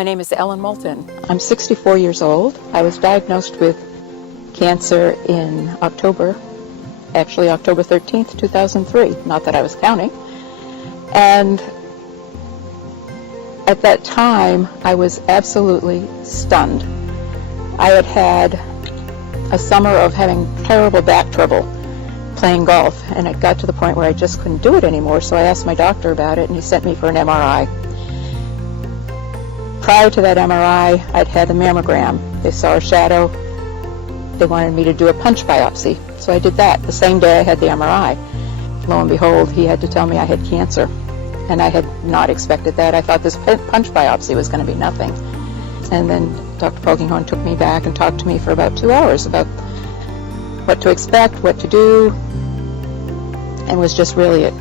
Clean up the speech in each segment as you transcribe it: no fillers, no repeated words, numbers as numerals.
My name is Ellen Moulton. I'm 64 years old. I was diagnosed with cancer in October 13th, 2003. Not that I was counting. And at that time, I was absolutely stunned. I had had a summer of having terrible back trouble playing golf, and it got to the point where I just couldn't do it anymore, so I asked my doctor about it, and he sent me for an MRI. Prior to that MRI, I'd had a mammogram. They saw a shadow. They wanted me to do a punch biopsy, so I did that the same day I had the MRI. Lo and behold, he had to tell me I had cancer, and I had not expected that. I thought this punch biopsy was going to be nothing. And then Dr. Polkinghorne took me back and talked to me for about 2 hours about what to expect, what to do, and was just really a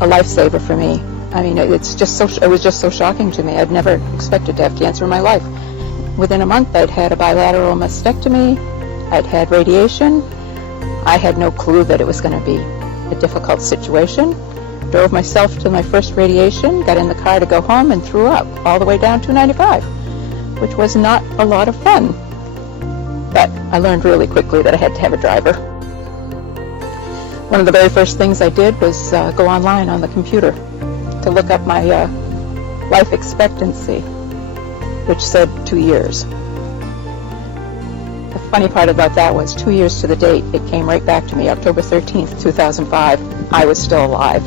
lifesaver for me. I mean, it was just so shocking to me. I'd never expected to have cancer in my life. Within a month, I'd had a bilateral mastectomy. I'd had radiation. I had no clue that it was going to be a difficult situation. Drove myself to my first radiation, got in the car to go home, and threw up all the way down 295, which was not a lot of fun. But I learned really quickly that I had to have a driver. One of the very first things I did was go online on the computer to look up my life expectancy, which said 2 years. The funny part about that was 2 years to the date, it came right back to me, October 13th, 2005. I was still alive.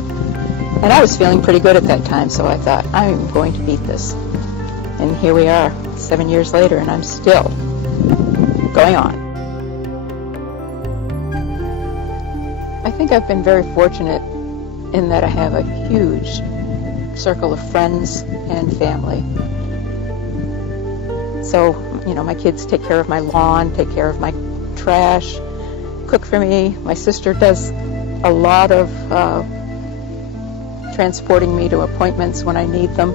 And I was feeling pretty good at that time, so I thought, I'm going to beat this. And here we are, 7 years later, and I'm still going on. I think I've been very fortunate in that I have a huge circle of friends and family. So, my kids take care of my lawn, take care of my trash, cook for me. My sister does a lot of transporting me to appointments when I need them.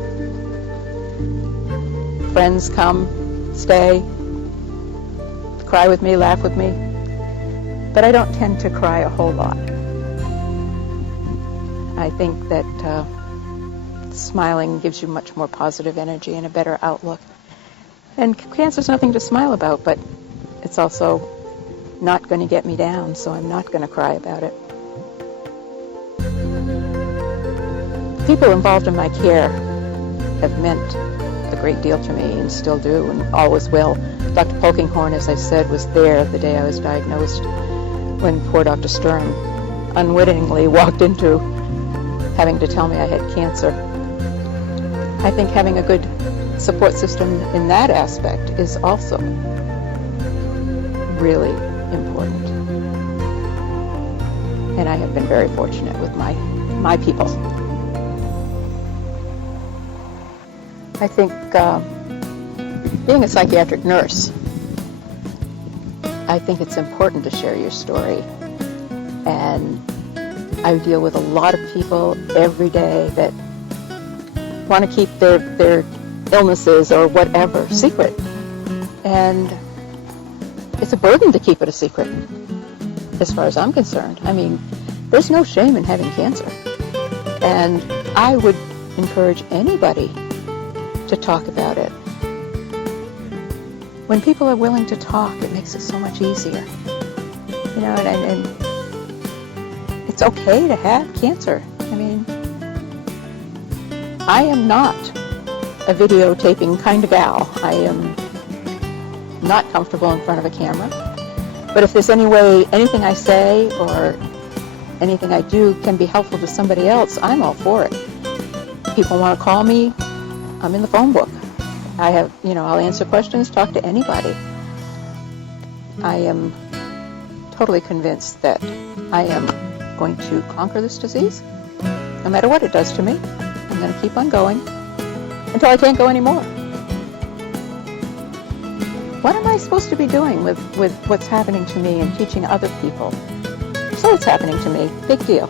Friends come, stay, cry with me, laugh with me. But I don't tend to cry a whole lot. I think that smiling gives you much more positive energy and a better outlook. And cancer's nothing to smile about, but it's also not going to get me down, so I'm not going to cry about it. People involved in my care have meant a great deal to me and still do and always will. Dr. Polkinghorne, as I said, was there the day I was diagnosed when poor Dr. Stern unwittingly walked into having to tell me I had cancer. I think having a good support system in that aspect is also really important. And I have been very fortunate with my people. I think being a psychiatric nurse, I think it's important to share your story. And I deal with a lot of people every day that want to keep their illnesses or whatever secret. And it's a burden to keep it a secret, as far as I'm concerned. I mean, there's no shame in having cancer. And I would encourage anybody to talk about it. When people are willing to talk, it makes it so much easier. And it's okay to have cancer. I mean, I am not a videotaping kind of gal. I am not comfortable in front of a camera. But if there's any way, anything I say or anything I do can be helpful to somebody else, I'm all for it. If people want to call me, I'm in the phone book. I have, I'll answer questions, talk to anybody. I am totally convinced that I am going to conquer this disease, no matter what it does to me. I'm going to keep on going until I can't go anymore. What am I supposed to be doing with what's happening to me and teaching other people? So it's happening to me, big deal.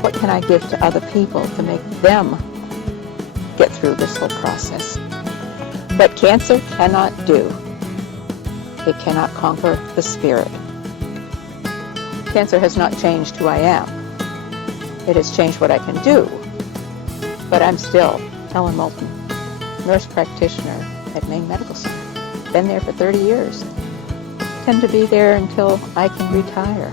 What can I give to other people to make them get through this whole process? What cancer cannot do, it cannot conquer the spirit. Cancer has not changed who I am. It has changed what I can do, but I'm still Ellen Moulton. nurse practitioner at Maine Medical Center. Been there for 30 years. Tend to be there until I can retire.